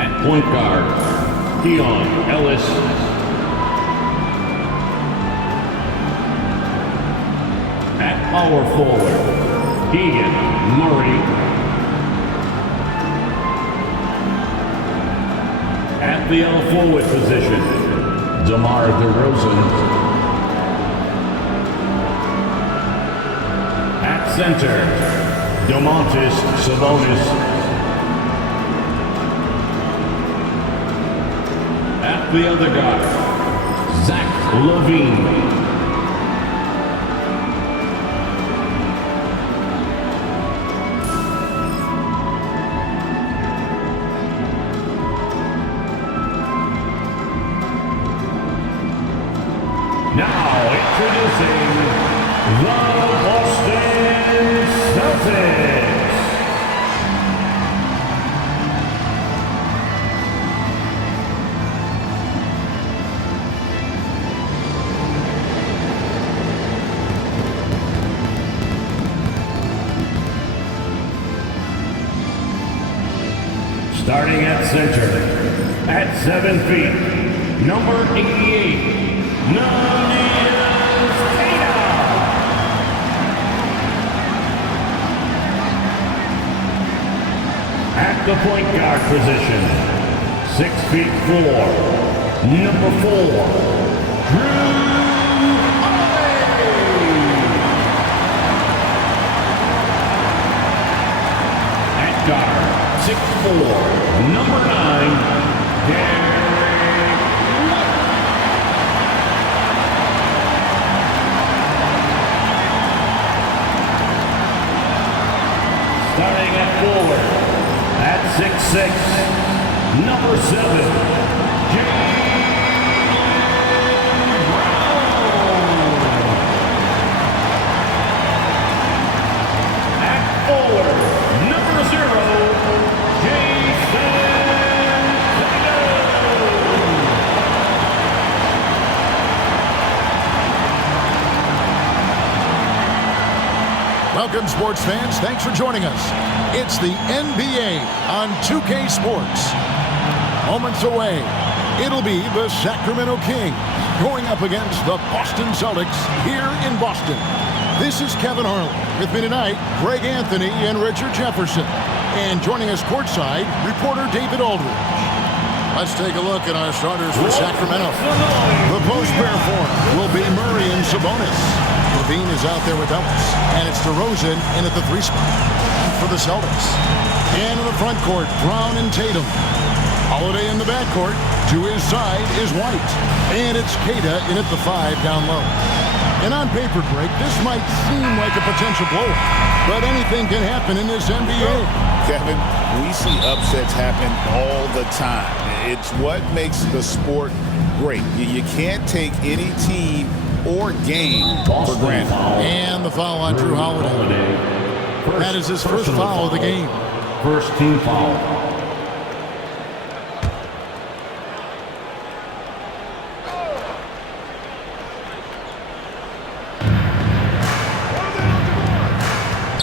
At point guard, Keon Ellis. At power forward, Keegan Murray. At the L-forward position, DeMar DeRozan. At center, Domantas Sabonis. At the other guard, Zach LaVine. Now introducing the Boston Celtics. Starting at center, at 7 feet, number 88. At the point guard position, 6'4", number 4, Drew Holiday. At guard, 6'4", number 9, Gary. Starting at forward, at 6'6", number 7, Jaylen Brown. At forward, number 0, Jason Tatum. Welcome, sports fans. Thanks for joining us. It's the NBA on 2K Sports. Moments away, it'll be the Sacramento Kings going up against the Boston Celtics here in Boston. This is Kevin Harlan. With me tonight, Greg Anthony and Richard Jefferson. And joining us courtside, reporter David Aldridge. Let's take a look at our starters for Sacramento. The post pair form will be Murray and Sabonis. LaVine is out there with Ellis, and it's DeRozan in at the 3 spot for the Celtics. And in the front court, Brown and Tatum. Holiday in the backcourt. To his side is White. And it's Queta in at the 5 down low. And on paper break, this might seem like a potential blowout, but anything can happen in this NBA. Kevin, we see upsets happen all the time. It's what makes the sport great. You can't take any team or game for granted. And the foul on Drew Holiday. That is his first foul of the game. First team foul.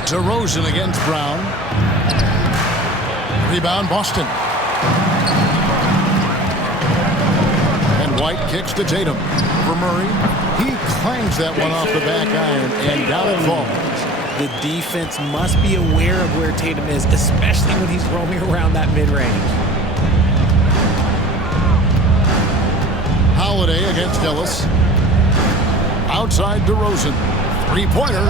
DeRozan against Brown. Rebound, Boston. And White kicks to Tatum. For Murray, he clangs that one off the back iron, and down it falls. The defense must be aware of where Tatum is, especially when he's roaming around that mid-range. Holiday against Ellis. Outside DeRozan. Three-pointer.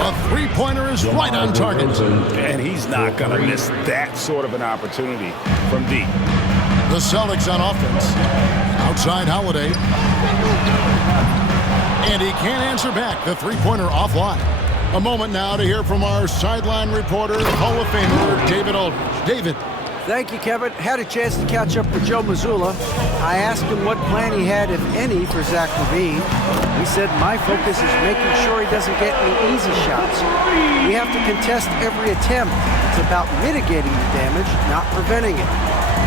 A three-pointer is right on target. And he's not going to miss that sort of an opportunity from deep. The Celtics on offense. Outside Holiday. And he can't answer back. The three-pointer offline. A moment now to hear from our sideline reporter, Hall of Famer, David Aldridge. David. Thank you, Kevin. Had a chance to catch up with Joe Mazzulla. I asked him what plan he had, if any, for Zach LaVine. He said, my focus is making sure he doesn't get any easy shots. We have to contest every attempt. It's about mitigating the damage, not preventing it.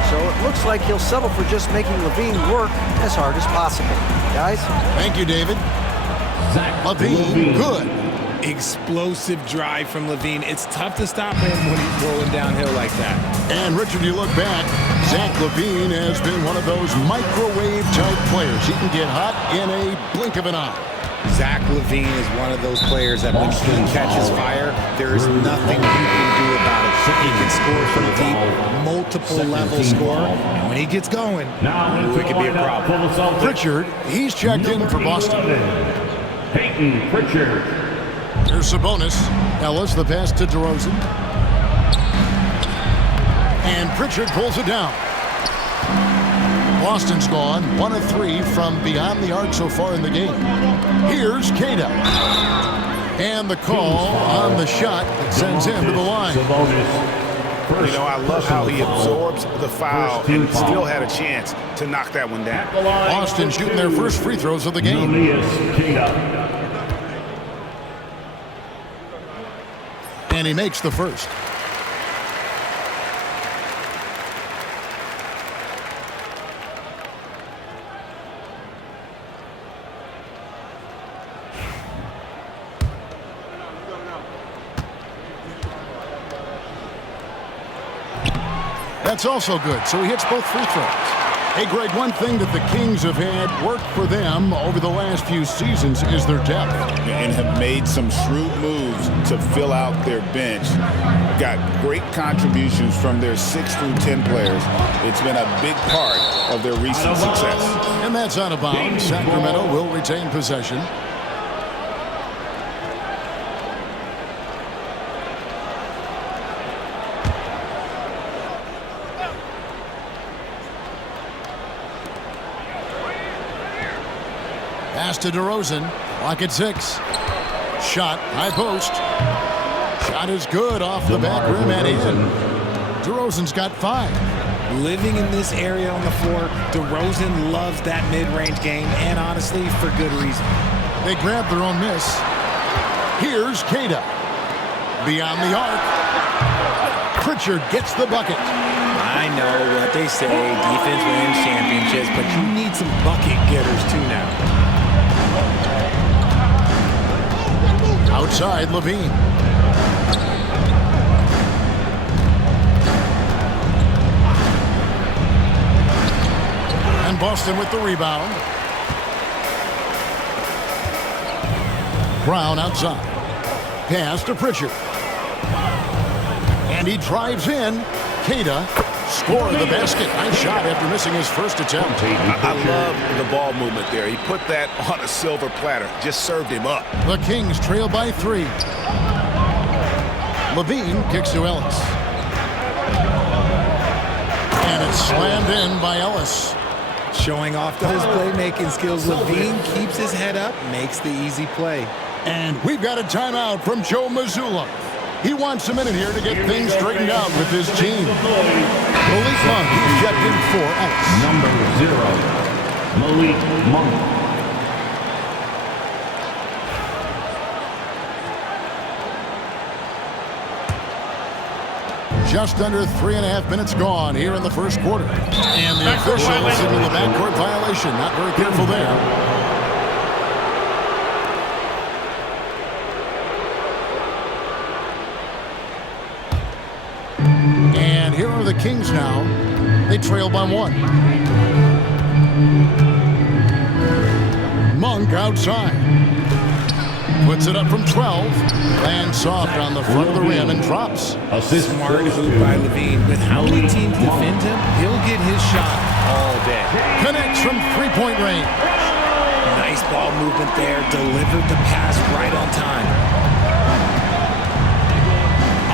So it looks like he'll settle for just making LaVine work as hard as possible. Guys? Thank you, David. Zach LaVine, good. Explosive drive from LaVine. It's tough to stop him when he's rolling downhill like that. And Richard, you look back, Zach LaVine has been one of those microwave-type players. He can get hot in a blink of an eye. Zach LaVine is one of those players that when he catches fire, there is nothing you can do about it. He can score from deep, multiple-level score, and when he gets going, it can be a problem. Pritchard, he's checked in for Boston. Peyton Pritchard. Here's Sabonis. Ellis, the pass to DeRozan. And Pritchard pulls it down. Boston's gone 1 of 3 from beyond the arc so far in the game. Here's Queta. And the call on the shot that sends him to the line. You know, I love how he absorbs the foul and still had a chance to knock that one down. Boston shooting their first free throws of the game. And he makes the first. That's also good, so he hits both free throws. Hey, Greg, one thing that the Kings have had work for them over the last few seasons is their depth. And have made some shrewd moves to fill out their bench. Got great contributions from their 6 through 10 players. It's been a big part of their recent success. And that's out of bounds. Sacramento will retain possession. Pass to DeRozan. Clock at 6. Shot, high post. Shot is good off the back rim, and DeRozan's got 5. Living in this area on the floor, DeRozan loves that mid-range game, and honestly, for good reason. They grab their own miss. Here's Queta. Beyond the arc. Pritchard gets the bucket. I know what they say, defense wins championships, but you need some bucket getters too now. Outside, LaVine. And Boston with the rebound. Brown outside. Pass to Pritchard. And he drives in. Queta scored the basket. Nice shot after missing his first attempt. I love the ball movement there. He put that on a silver platter. Just served him up. The Kings trail by 3. LaVine kicks to Ellis. And it's slammed in by Ellis. Showing off those playmaking skills, LaVine keeps his head up, makes the easy play. And we've got a timeout from Joe Mazzulla. He wants a minute here to get things straightened out with his team. Malik Monk, he's checked in for Ellis. Number 0, Malik Monk. Just under 3.5 minutes gone here in the first quarter. And the officials into the backcourt violation. Not very careful there. And here are the Kings now. They trail by 1. Monk outside. Puts it up from 12. Lands soft on the front of the rim and drops. Smart hoop by LaVine. With how many teams defend him, he'll get his shot all day. Connects from 3-point range. Nice ball movement there. Delivered the pass right on time.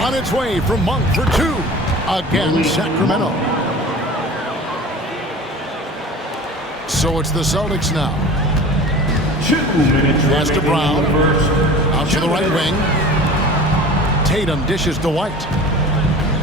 On its way from Monk for 2. Again, Sacramento. So it's the Celtics now. 2 minutes Pass to Brown. First. Out to the right wing. Tatum dishes to White.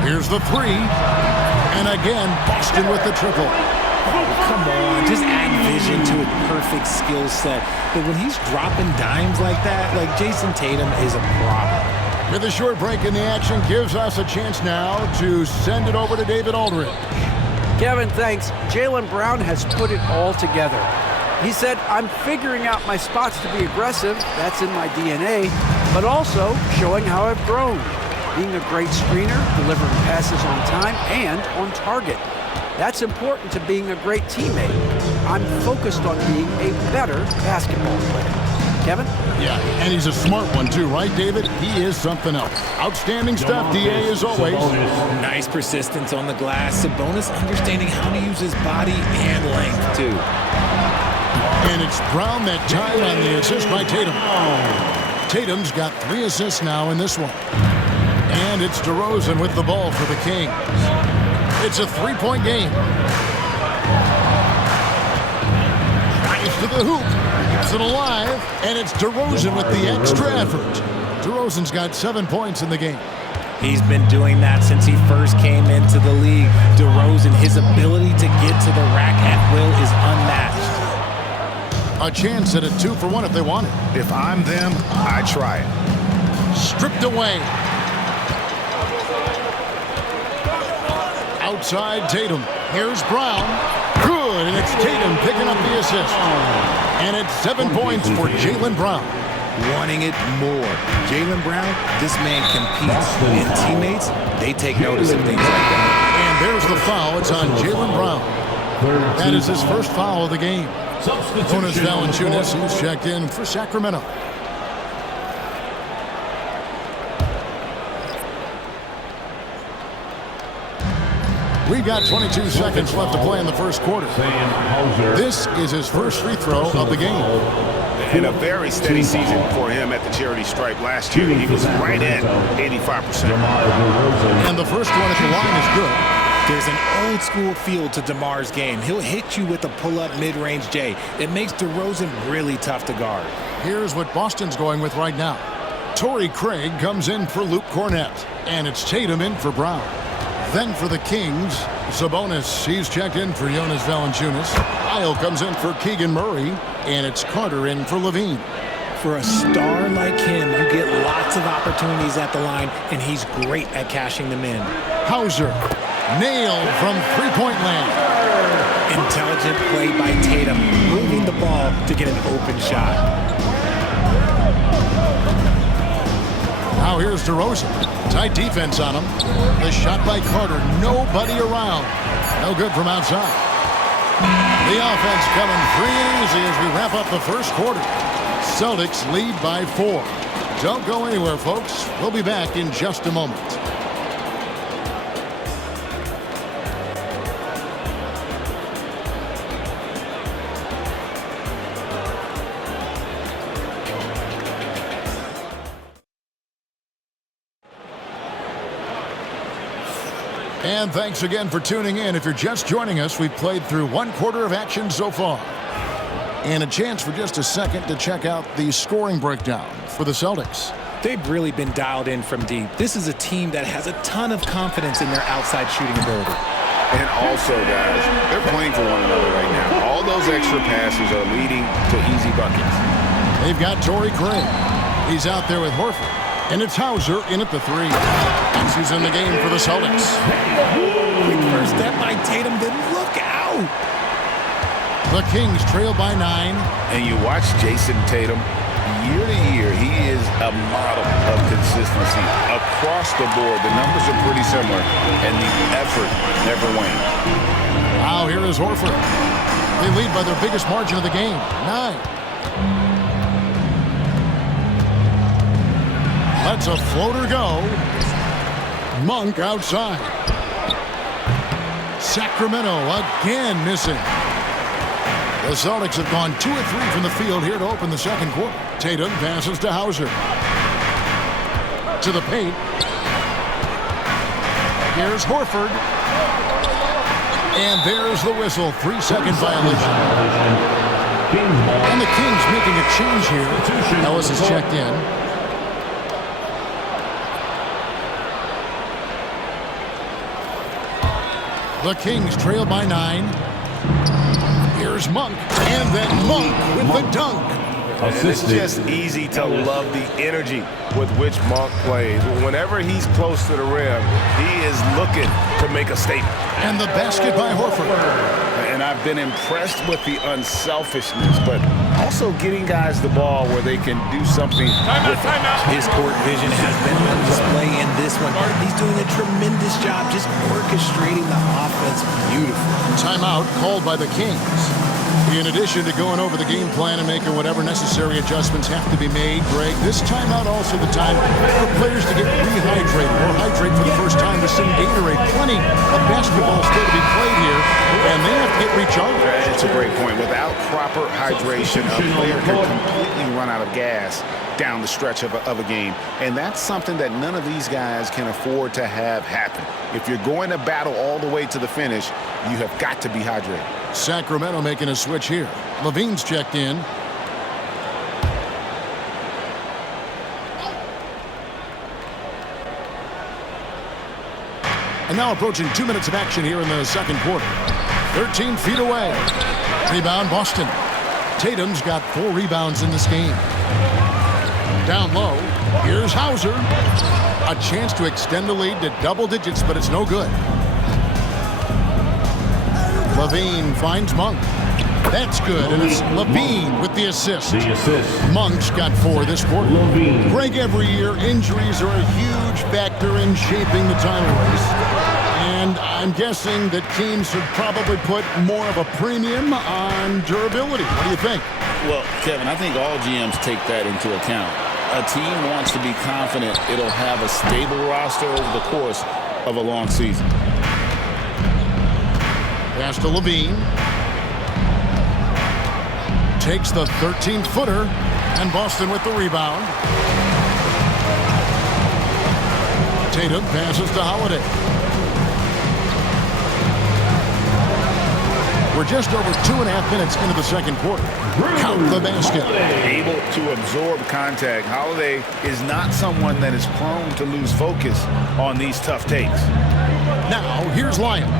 Here's the 3. And again, Boston with the triple. Oh, come on. Just add vision to a perfect skill set. But when he's dropping dimes like that, like Jason Tatum is a problem. With a short break in the action, gives us a chance now to send it over to David Aldridge. Kevin, thanks. Jaylen Brown has put it all together. He said, I'm figuring out my spots to be aggressive. That's in my DNA. But also showing how I've grown. Being a great screener, delivering passes on time and on target. That's important to being a great teammate. I'm focused on being a better basketball player. Kevin? Yeah, and he's a smart one too, right, David? He is something else. Outstanding stuff, DA, as always. Nice persistence on the glass. Sabonis understanding how to use his body and length, too. And it's Brown that time on the assist by Tatum. Tatum's got 3 assists now in this one. And it's DeRozan with the ball for the Kings. It's a 3-point game. Drives to the hoop. Keeps it alive. And it's DeRozan with the extra effort. DeRozan's got 7 points in the game. He's been doing that since he first came into the league. DeRozan, his ability to get to the rack at will is unmatched. A chance at a 2-for-1 if they want it. If I'm them, I try it. Stripped away. Outside Tatum. Here's Brown. Good, and it's Tatum picking up the assist. And it's 7 points for Jaylen Brown. Wanting it more. Jaylen Brown, this man competes. And teammates, they take notice of things like that. And there's the foul. It's on Jaylen Brown. That is his first foul of the game. Jonas Valanciunas, who's checked in for Sacramento. We've got 22 seconds left to play in the first quarter. This is his first free throw of the game. In a very steady season for him at the charity stripe last year. He was right at 85%. And the first one at the line is good. There's an old school feel to DeMar's game. He'll hit you with a pull-up mid-range J. It makes DeRozan really tough to guard. Here's what Boston's going with right now. Torrey Craig comes in for Luke Cornett. And it's Tatum in for Brown. Then for the Kings, Sabonis, he's checked in for Jonas Valanciunas. Isle comes in for Keegan Murray. And it's Carter in for Levine. For a star like him, you get lots of opportunities at the line, and he's great at cashing them in. Hauser, nailed from three-point land. Intelligent play by Tatum, moving the ball to get an open shot. Now here's DeRozan. Tight defense on him. The shot by Carter. Nobody around. No good from outside. The offense coming free and easy as we wrap up the first quarter. Celtics lead by 4. Don't go anywhere, folks. We'll be back in just a moment. And thanks again for tuning in. If you're just joining us, we've played through 1 quarter of action so far. And a chance for just a second to check out the scoring breakdown for the Celtics. They've really been dialed in from deep. This is a team that has a ton of confidence in their outside shooting ability. And also, guys, they're playing for one another right now. All those extra passes are leading to easy buckets. They've got Torrey Craig. He's out there with Horford. And it's Hauser in at the 3. And she's in the game for the Celtics. Quick first step by Tatum, then look out! The Kings trail by 9. And you watch Jason Tatum, year to year, he is a model of consistency. Across the board, the numbers are pretty similar, and the effort never wanes. Now here is Horford. They lead by their biggest margin of the game, 9. Lets a floater go. Monk outside. Sacramento again missing. The Celtics have gone 2 of 3 from the field here to open the second quarter. Tatum passes to Hauser. To the paint. Here's Horford. And there's the whistle. 3-second violation. And the Kings making a change here. Ellis is checked in. The Kings trail by 9. Here's Monk. And then Monk with the dunk. And it's just easy to love the energy with which Monk plays. Whenever he's close to the rim, he is looking to make a statement. And the basket by Horford. And I've been impressed with the unselfishness, but also getting guys the ball where they can do something with it. His court vision has been on display in this one. He's doing a tremendous job just orchestrating the offense beautifully. timeout called by the Kings. In addition to going over the game plan and making whatever necessary adjustments have to be made, Greg, this timeout also the time for players to get rehydrated or hydrate for the first time with some Gatorade. Plenty of basketball still to be played here, and they have to get recharged. That's a great point. Without proper hydration, a player can completely run out of gas down the stretch of a game. And that's something that none of these guys can afford to have happen. If you're going to battle all the way to the finish, you have got to be hydrated. Sacramento making a switch here. Levine's checked in. And now approaching 2 minutes of action here in the second quarter. 13 feet away. Rebound, Boston. Tatum's got 4 rebounds in this game. Down low, here's Hauser. A chance to extend the lead to double digits, but it's no good. Levine finds Monk. That's good, and it's Levine with the assist. Monk's got 4 this quarter. Greg, every year, injuries are a huge factor in shaping the title race. And I'm guessing that teams should probably put more of a premium on durability. What do you think? Well, Kevin, I think all GMs take that into account. A team wants to be confident it'll have a stable roster over the course of a long season. Pass to Levine. Takes the 13-footer, and Boston with the rebound. Tatum passes to Holiday. We're just over 2.5 minutes into the second quarter. Count the basket. Able to absorb contact. Holiday is not someone that is prone to lose focus on these tough takes. Now, here's Lyons.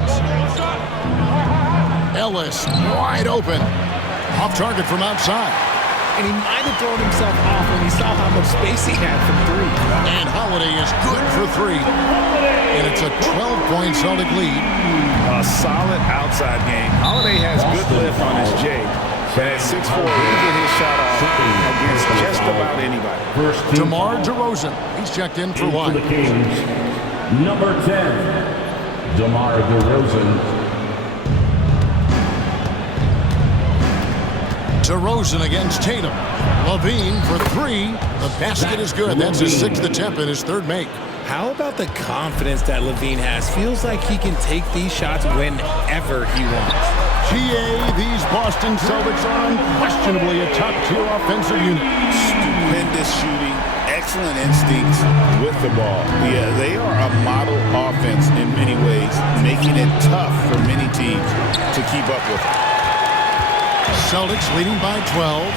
Ellis wide open. Off target from outside. And he might have thrown himself off when he saw how much space he had from 3. And Holiday is good for 3. And it's a 12-point Celtic lead. A solid outside game. Holiday has good lift on his J. But at 6'4", he can get his shot off against just about anybody. DeMar DeRozan. He's checked in for Lyons. the Kings, number 10, DeMar DeRozan. DeRozan against Tatum. Levine for 3. The basket is good. That's his 6th attempt and his 3rd make. How about the confidence that Levine has? Feels like he can take these shots whenever he wants. GA, these Boston Celtics are unquestionably a top-tier offensive unit. Stupendous shooting, excellent instincts with the ball. Yeah, they are a model offense in many ways, making it tough for many teams to keep up with them. Celtics leading by 12.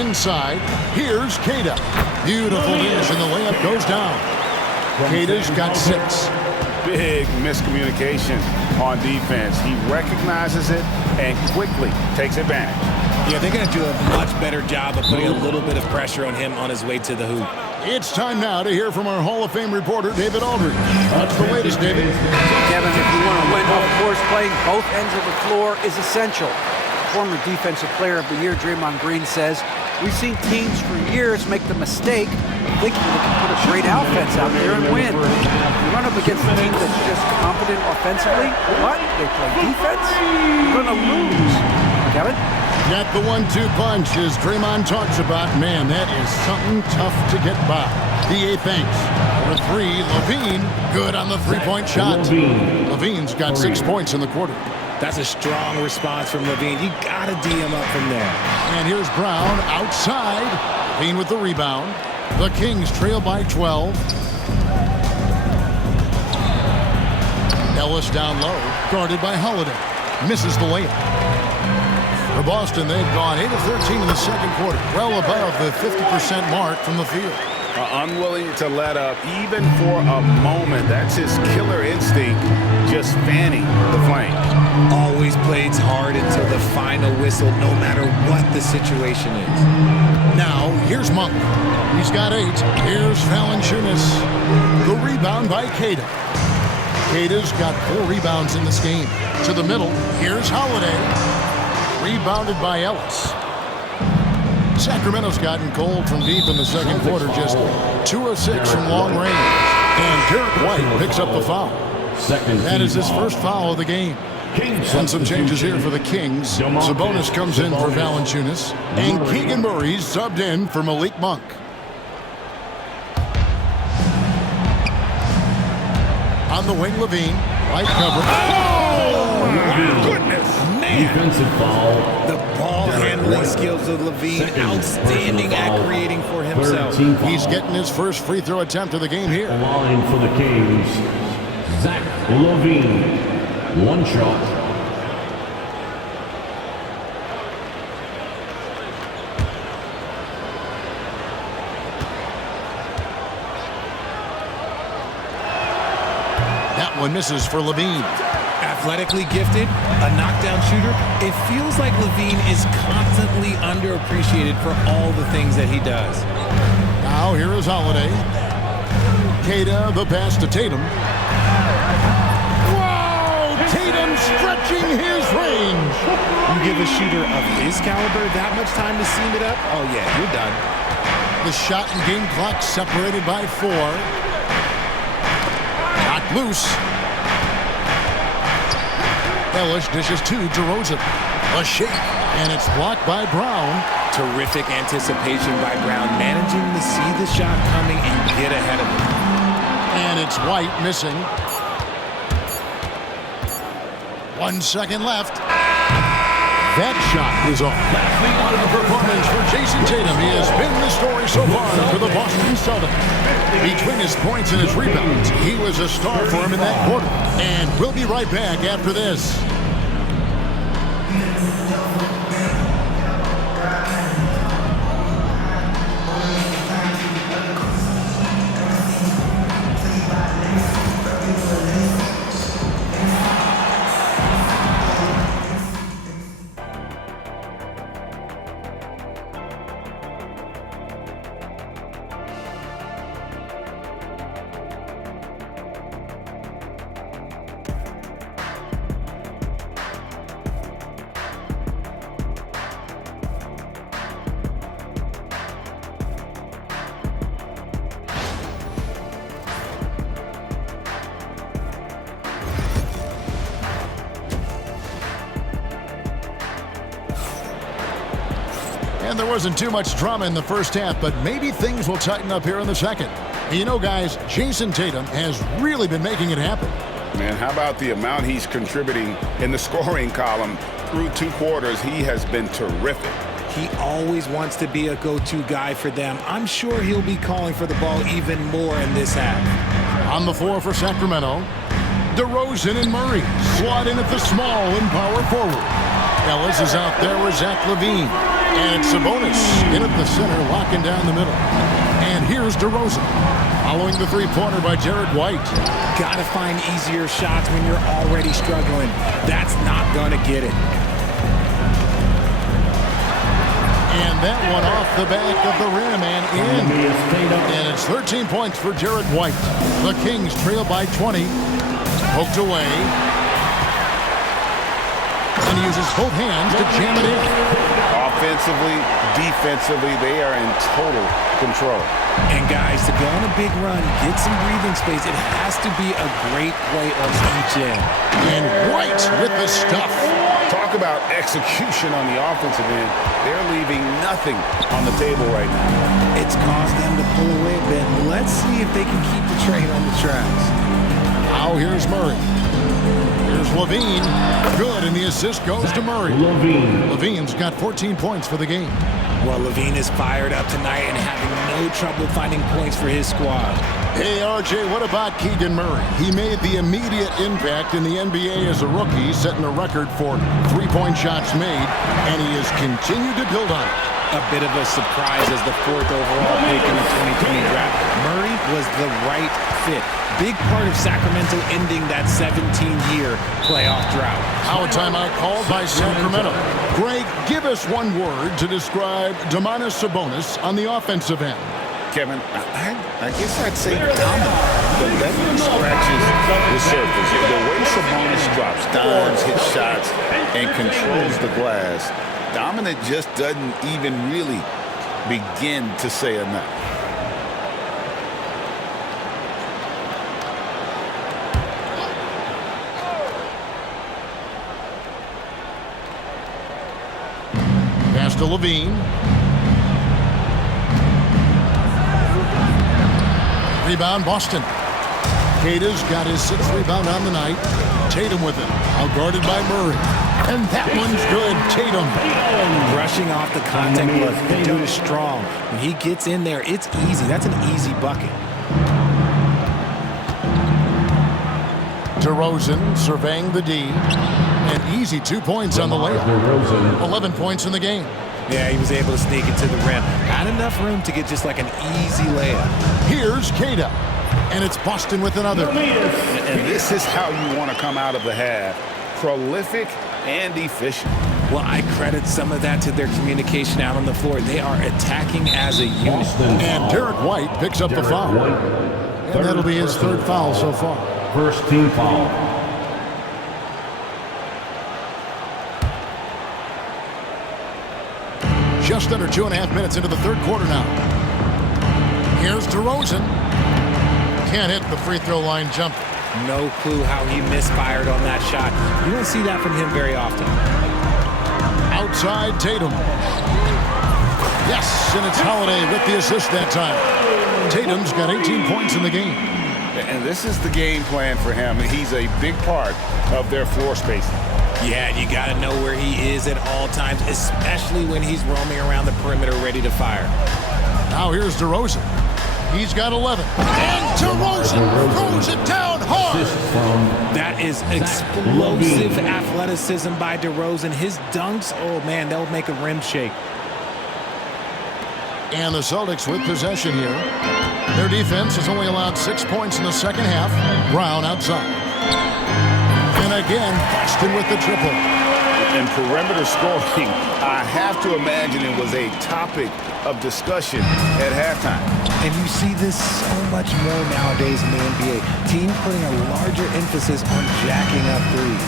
Inside, here's Queta. Beautiful dish, and the layup goes down. Queta's got 6. Big miscommunication on defense. He recognizes it and quickly takes advantage. Yeah, they're going to do a much better job of putting a little bit of pressure on him on his way to the hoop. It's time now to hear from our Hall of Fame reporter, David Aldridge. What's the latest, David? Kevin, if you want to win, of course, playing both ends of the floor is essential. Former Defensive Player of the Year, Draymond Green, says, we've seen teams for years make the mistake of thinking they can put a great offense out there and win. You run up against a team that's just competent offensively, but they play defense, you're going to lose. Kevin? Got the 1-2 punch, as Draymond talks about. Man, that is something tough to get by. DA thanks. For 3, Levine, good on the 3-point shot. Levine's got 6 points in the quarter. That's a strong response from Levine. You got to D him up from there. And here's Brown outside. Levine with the rebound. The Kings trail by 12. Ellis down low, guarded by Holiday. Misses the layup. For Boston, they've gone 8 of 13 in the second quarter, well above the 50% mark from the field. Unwilling to let up even for a moment. That's his killer instinct, just fanning the flame. Always plays hard until the final whistle, no matter what the situation is. Now, here's Monk. He's got 8. Here's Valanciunas. The rebound by Queta. Queta's got 4 rebounds in this game. To the middle, here's Holiday. Rebounded by Ellis. Sacramento's gotten cold from deep in the second quarter, just 2 of 6 from long range. And Derek White picks up the foul. That is his first foul of the game. And some changes here for the Kings. Sabonis comes in for Valanciunas. And Keegan Murray's subbed in for Malik Monk. On the wing, Levine. Light cover. Oh, my goodness. Man. Defensive foul. The ball handling skills of Levine. Outstanding at creating for himself. He's getting his first free throw attempt of the game here. Line for the Kings. Zach Levine. One shot. That one misses for Levine. Athletically gifted, a knockdown shooter. It feels like Levine is constantly underappreciated for all the things that he does. Now here is Holiday. Kata, the pass to Tatum. Whoa! Tatum stretching his range. You give a shooter of his caliber that much time to seam it up, oh yeah, you're done. The shot and game clock separated by 4. Knocked loose. Ellis dishes to DeRozan. A shake, and it's blocked by Brown. Terrific anticipation by Brown, managing to see the shot coming and get ahead of it. And it's White missing. 1 second left. That shot is off. What a performance for Jason Tatum. He has been the story so far for the Boston Celtics. Between his points and his rebounds, he was a star for him in that quarter. And we'll be right back after this. And there wasn't too much drama in the first half, but maybe things will tighten up here in the second. You know, guys, Jason Tatum has really been making it happen. Man, how about the amount he's contributing in the scoring column through 2 quarters? He has been terrific. He always wants to be a go-to guy for them. I'm sure he'll be calling for the ball even more in this half. On the floor for Sacramento, DeRozan and Murray slot in at the small and power forward. Ellis is out there with Zach Levine. And Sabonis in at the center, locking down the middle. And here's DeRozan, following the three-pointer by Derek White. Gotta find easier shots when you're already struggling. That's not gonna get it. And that one off the back of the rim and in. And it's 13 points for Derek White. The Kings trail by 20. Poked away. And he uses both hands to jam it in. Offensively, defensively, they are in total control. And guys, to go on a big run, get some breathing space, it has to be a great play on each end. And White with the stuff. Talk about execution on the offensive end. They're leaving nothing on the table right now. It's caused them to pull away a bit. Let's see if they can keep the train on the tracks. Now here's Murray. Here's Levine. Good, and the assist goes to Murray. Levine's got 14 points for the game. Well, Levine is fired up tonight and having no trouble finding points for his squad. Hey, RJ, what about Keegan Murray? He made the immediate impact in the NBA as a rookie, setting a record for three-point shots made, and he has continued to build on it. A bit of a surprise as the 4th overall pick in the 2020 draft. Murray was the right fit. Big part of Sacramento ending that 17-year playoff drought. Now a timeout called by Sacramento. Greg, give us one word to describe Domantas Sabonis on the offensive end. Kevin, I guess I'd say dominant. The level scratches the surface. The way Sabonis drops dimes, hits shots, and controls the glass, dominant just doesn't even really begin to say enough. Pass to Levine. Rebound, Boston. Cada's got his 6th rebound on the night. Tatum with it. Outguarded by Murray. And that one's good. Tatum. Brushing off the contact glove. The dude is strong. When he gets in there, it's easy. That's an easy bucket. DeRozan surveying the D. An easy 2 points on the layup. 11 points in the game. Yeah, he was able to sneak it to the rim. Not enough room to get just like an easy layup. Here's Cada. And it's Boston with another. And this is how you want to come out of the half. Prolific and efficient. Well, I credit some of that to their communication out on the floor. They are attacking as a unit. And Derek White picks up the foul. And that'll be his 3rd foul so far. First team foul. Just under 2.5 minutes into the 3rd quarter now. Here's DeRozan. Can't hit the free throw line jump. No clue how he misfired on that shot. You don't see that from him very often. Outside Tatum. Yes, and it's Holiday with the assist that time. Tatum's got 18 points in the game. And this is the game plan for him. He's a big part of their floor spacing. Yeah, you got to know where he is at all times, especially when he's roaming around the perimeter ready to fire. Now here's DeRozan. He's got 11. And DeRozan throws it down hard. That is explosive athleticism by DeRozan. His dunks, oh man, they'll make a rim shake. And the Celtics with possession here. Their defense has only allowed 6 points in the second half. Brown outside. And again, Boston with the triple. And perimeter scoring, I have to imagine it was a topic of discussion at halftime. And you see this so much more nowadays in the NBA. Teams putting a larger emphasis on jacking up threes.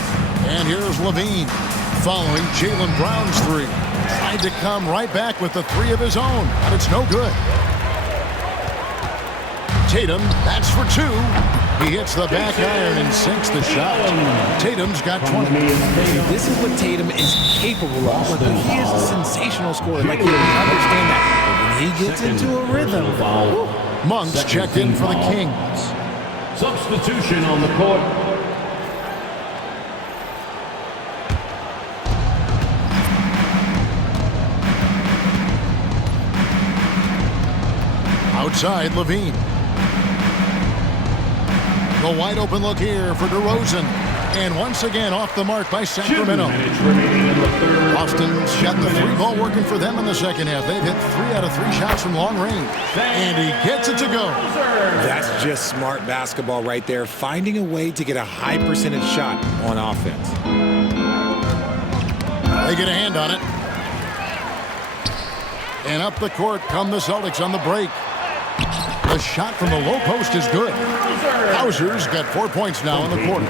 And here's Levine following Jaylen Brown's 3. Tried to come right back with the 3 of his own, but it's no good. Tatum, that's for 2. He hits the back iron and sinks the shot. Tatum's got 20. This is what Tatum is capable of. Look, he is a sensational scorer. Like, you understand that. But when he gets into a rhythm. Monk's checked in for the Kings. Substitution on the court. Outside, Levine. The wide open look here for DeRozan. And once again off the mark by Sacramento. Boston's got the 3 ball working for them in the second half. They've hit 3 out of 3 shots from long range. And he gets it to go. That's just smart basketball right there. Finding a way to get a high percentage shot on offense. They get a hand on it. And up the court come the Celtics on the break. The shot from the low post is good. Hauser's got 4 points now in the quarter.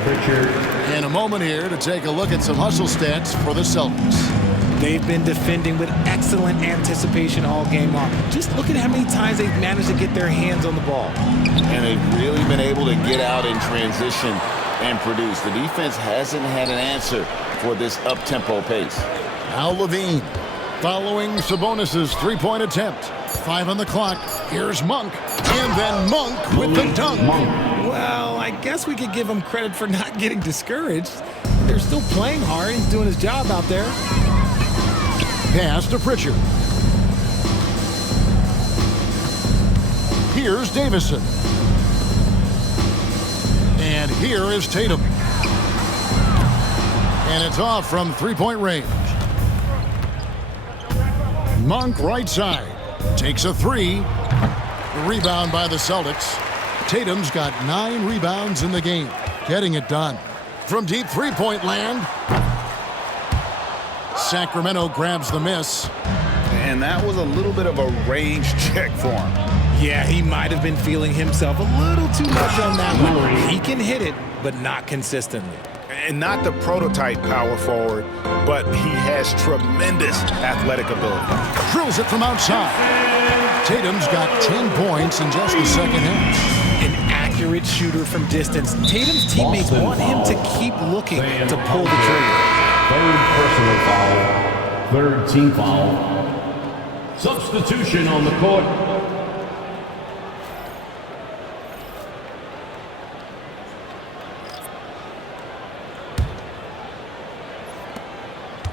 And a moment here to take a look at some hustle stats for the Celtics. They've been defending with excellent anticipation all game long. Just look at how many times they've managed to get their hands on the ball. And they've really been able to get out in transition and produce. The defense hasn't had an answer for this up-tempo pace. Now Levine following Sabonis' 3-point attempt. 5 on the clock. Here's Monk. And then Monk with the dunk. Well, I guess we could give him credit for not getting discouraged. They're still playing hard. He's doing his job out there. Pass to Pritchard. Here's Davison. And here is Tatum. And it's off from 3-point range. Monk right side. Takes a 3. Rebound by the Celtics. Tatum's got 9 rebounds in the game. Getting it done. From deep 3-point land. Sacramento grabs the miss. And that was a little bit of a range check for him. Yeah, he might have been feeling himself a little too much on that one. He can hit it, but not consistently. And not the prototype power forward, but he has tremendous athletic ability. Drills it from outside. Tatum's got 10 points in just the second half. An accurate shooter from distance. Tatum's teammates want him to keep looking to pull the trigger. 3rd personal foul. third team foul. Substitution on the court.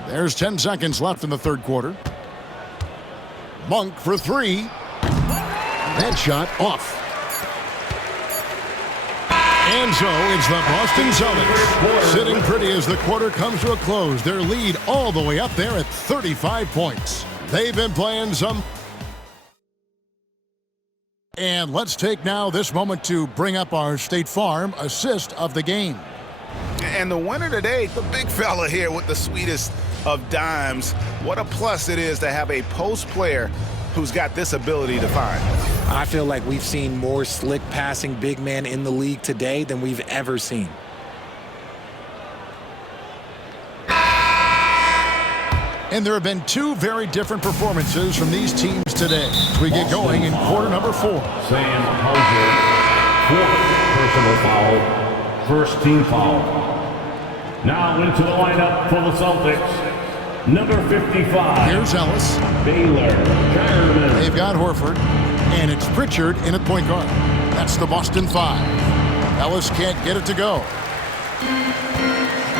There's 10 seconds left in the third quarter. Monk for three. That shot off. And so it's the Boston Celtics sitting pretty as the quarter comes to a close. Their lead all the way up there at 35 points. They've been playing some. And let's take now this moment to bring up our State Farm assist of the game. And the winner today, the big fella here with the sweetest of dimes. What a plus it is to have a post player who's got this ability to find. I feel like we've seen more slick passing big man in the league today than we've ever seen. And there have been two very different performances from these teams today as we get going in quarter number 4. Sam Hauser, fourth personal foul, first team foul. Now into the lineup for the Celtics, number 55. Here's Ellis. Baylor, Jeremy. They've got Horford, and it's Pritchard in at point guard. That's the Boston 5. Ellis can't get it to go.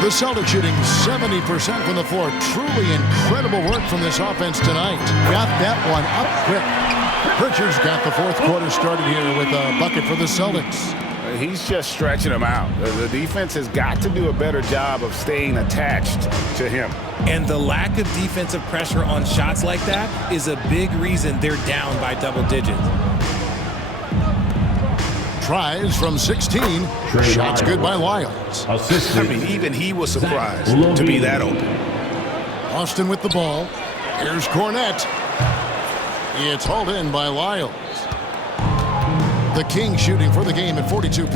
The Celtics shooting 70% from the floor. Truly incredible work from this offense tonight. Got that one up quick. Pritchard's got the fourth quarter started here with a bucket for the Celtics. He's just stretching them out. The defense has got to do a better job of staying attached to him. And the lack of defensive pressure on shots like that is a big reason they're down by double digits. Tries from 16. Shots good by Lyles. Assisted. I mean, even he was surprised to be that open. Austin with the ball. Here's Cornette. It's hauled in by Lyles. The Kings shooting for the game at 42%.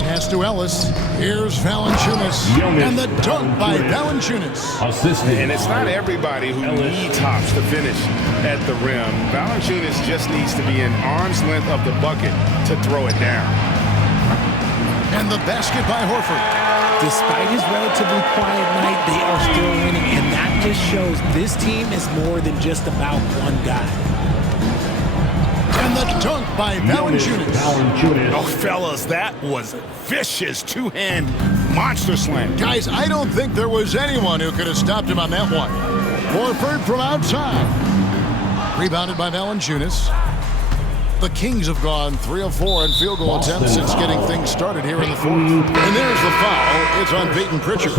Pass to Ellis. Here's Valanciunas. And the dunk by Valanciunas. Assisted. And it's not everybody who needs hops to finish at the rim. Valanciunas just needs to be an arm's length of the bucket to throw it down. And the basket by Horford. Despite his relatively quiet night, they are still winning, and that just shows this team is more than just about one guy. And the dunk by Valanciunas. Oh, fellas, that was a vicious two-hand monster slam. Guys, I don't think there was anyone who could have stopped him on that one. Horford from outside. Rebounded by Valanciunas. The Kings have gone 3 of 4 in field goal attempts since getting things started here in the fourth. And there's the foul. It's on Peyton Pritchard.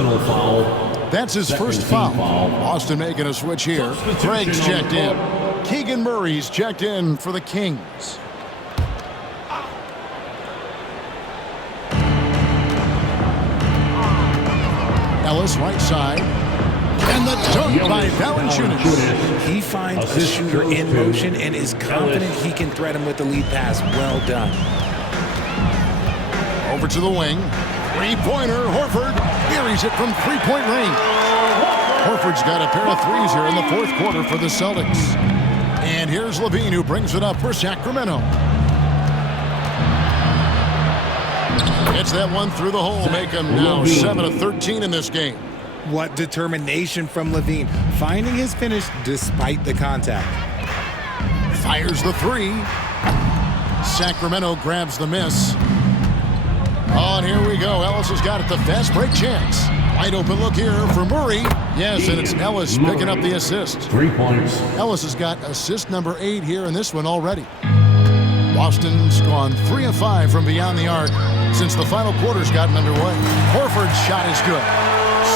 That's his first foul. Boston making a switch here. Craig's checked in. Keegan Murray's checked in for the Kings. Ellis right side. And the dunk by Valanciunas. He finds a shooter in motion and is confident he can thread him with the lead pass. Well done. Over to the wing. Three-pointer, Horford. Buries it from three-point range. Horford's got a pair of threes here in the fourth quarter for the Celtics. And here's Levine who brings it up for Sacramento. Gets that one through the hole, make him now 7 of 13 in this game. What determination from Levine, finding his finish despite the contact. Fires the three. Sacramento grabs the miss. Oh, and here we go. Ellis has got it, the fast break chance. Wide open look here for Murray. Yes, and it's Ellis picking up the assist. 3 points. Ellis has got assist number 8 here in this one already. Boston's gone 3 of 5 from beyond the arc since the final quarter's gotten underway. Horford's shot is good.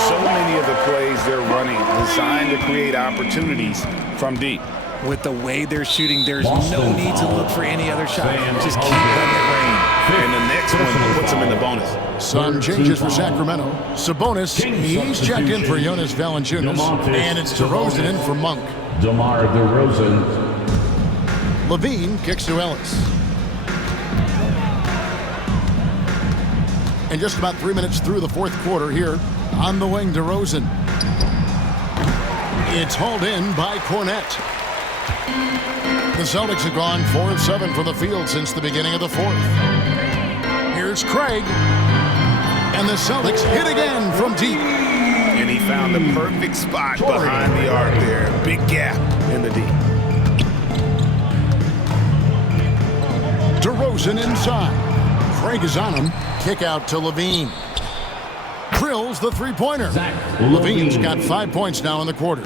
So many of the plays they're running designed to create opportunities from deep. With the way they're shooting, there's no need to look for any other shot. Just keep letting it rain. And the next one puts them in the bonus. Some changes for Sacramento. Sabonis, he's checked in for Jonas Valanciunas. And it's DeRozan in for Monk. DeMar DeRozan. Levine kicks to Ellis. And just about 3 minutes through the fourth quarter here on the wing, DeRozan. It's hauled in by Cornette. The Celtics have gone 4 of 7 from the field since the beginning of the fourth. Here's Craig. And the Celtics hit again from deep. And he found the perfect spot behind the arc there. Big gap in the D. DeRozan inside. Craig is on him. Kick out to Levine. Drills the three-pointer. Levine's got 5 points now in the quarter.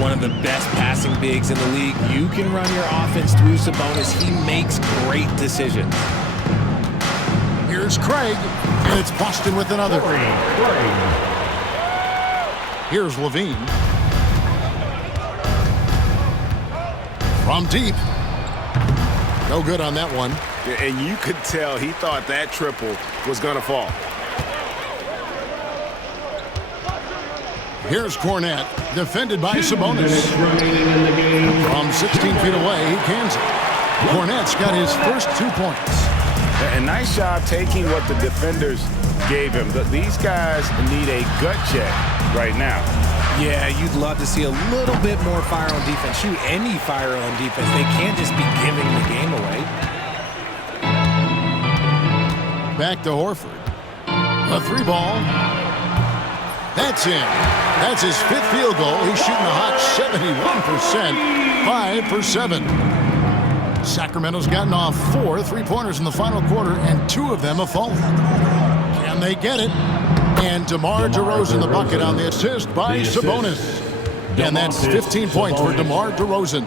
One of the best passing bigs in the league. You can run your offense through Sabonis. He makes great decisions. Here's Craig, and it's Boston with another. Here's Levine. From deep. No good on that one. And you could tell he thought that triple was going to fall. Here's Cornette, defended by Sabonis. From 16 feet away, he cans it. Cornette's got his first 2 points. A nice job taking what the defenders gave him. These guys need a gut check right now. Yeah, you'd love to see a little bit more fire on defense. Shoot, any fire on defense. They can't just be giving the game away. Back to Horford. A 3-ball. That's in. That's his 5th field goal. He's shooting a hot 71%. 5 for 7. Sacramento's gotten off 4 3-pointers in the final quarter, and 2 of them have fallen. Can they get it? And DeMar DeRozan the bucket on the assist by Sabonis. And that's 15 points for DeMar DeRozan.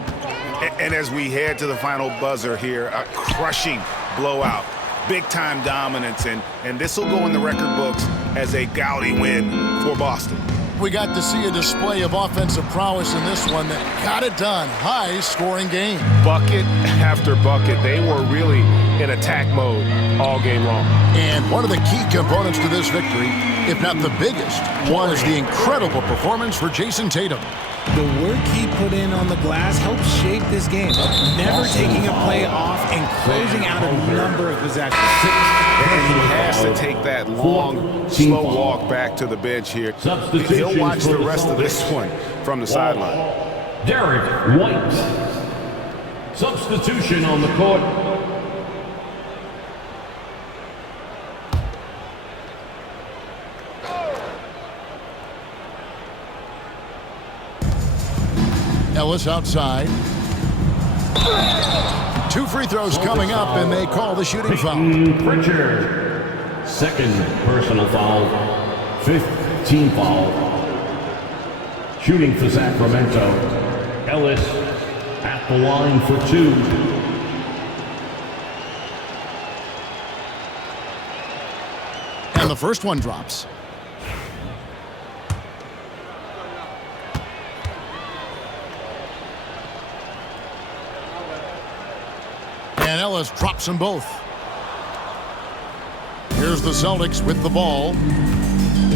And as we head to the final buzzer here, a crushing blowout. Big-time dominance, and this will go in the record books as a gaudy win for Boston. We got to see a display of offensive prowess in this one that got it done. High-scoring game. Bucket after bucket. They were really in attack mode all game long. And one of the key components to this victory, if not the biggest, was the incredible performance for Jason Tatum. The work he put in on the glass helped shape this game. Never taking a play off and closing out a number of possessions. And he has to take that long, slow walk back to the bench here. He'll watch the rest of this one from the sideline. Derek White. Substitution on the court. Ellis outside. 2 free throws coming up, and they call the shooting foul. Pritchard. Second personal foul. 5th team foul. Shooting for Sacramento. Ellis at the line for 2. And the first one drops. And Ellis drops them both. Here's the Celtics with the ball.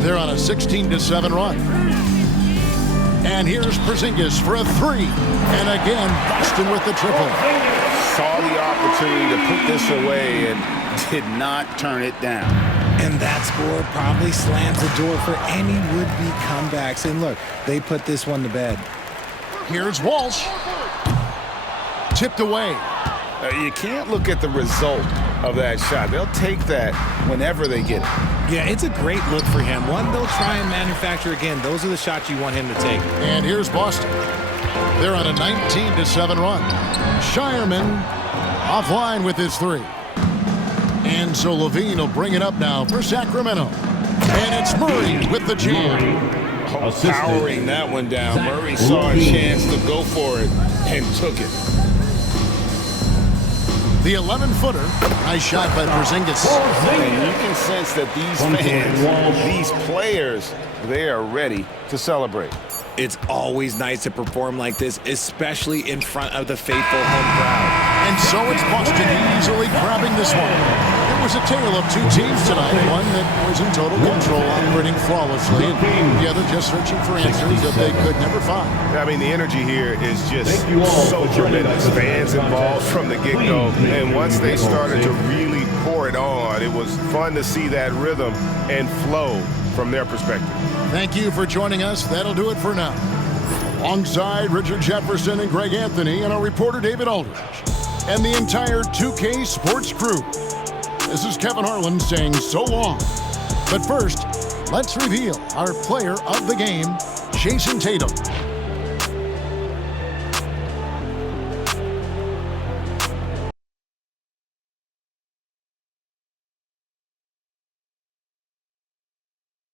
They're on a 16-7 run. And here's Porzingis for a 3. And again, Boston with the triple. Saw the opportunity to put this away and did not turn it down. And that score probably slams the door for any would-be comebacks. And look, they put this one to bed. Here's Walsh. Tipped away. You can't look at the result of that shot. They'll take that whenever they get it. Yeah, it's a great look for him. One they'll try and manufacture again. Those are the shots you want him to take. And here's Boston. They're on a 19-7 run. Shireman offline with his 3. And so Levine will bring it up now for Sacramento. And it's Murray with the jam. Powering that one down. Murray saw a chance to go for it and took it. The 11-footer. Nice shot by Porzingis. And you can sense that these fans, these players, they are ready to celebrate. It's always nice to perform like this, especially in front of the faithful home crowd. And so it's Boston easily grabbing this one. It was a tale of 2 teams tonight. One that was in total control, operating flawlessly, and the other just searching for answers that they could never find. I mean, the energy here is just so tremendous. Fans involved from the get-go. And once they started to really pour it on, it was fun to see that rhythm and flow from their perspective. Thank you for joining us. That'll do it for now. Alongside Richard Jefferson and Greg Anthony and our reporter David Aldridge and the entire 2K Sports crew, this is Kevin Harlan saying so long. But first, let's reveal our player of the game, Jason Tatum.